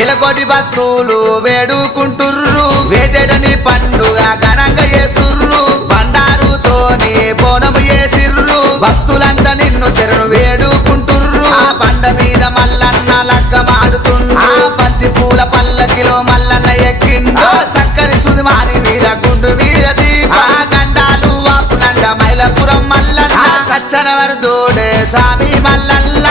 ఇలకోటి భక్తులు వేడుకుంటుర్రు వేటెడని పండుగ ఘనంగా చేసుర్రు బండారుతోని బోనము చేసిర్రు భక్తులంతా నిన్ను శరణు వేడుకుంటుర్రు ఆ బండ మీద మల్లన్న లగ్గమాడుతుండు ఆ బంతి పూల పల్లకిలో మల్లన్న ఎక్కిండు సక్కరి సుదిమాని మీద గుండు మీద దీప గండాలు వాపునండ మైలపురం మల్లన్న సచ్చనవరదోడే స్వామి మల్లల్ల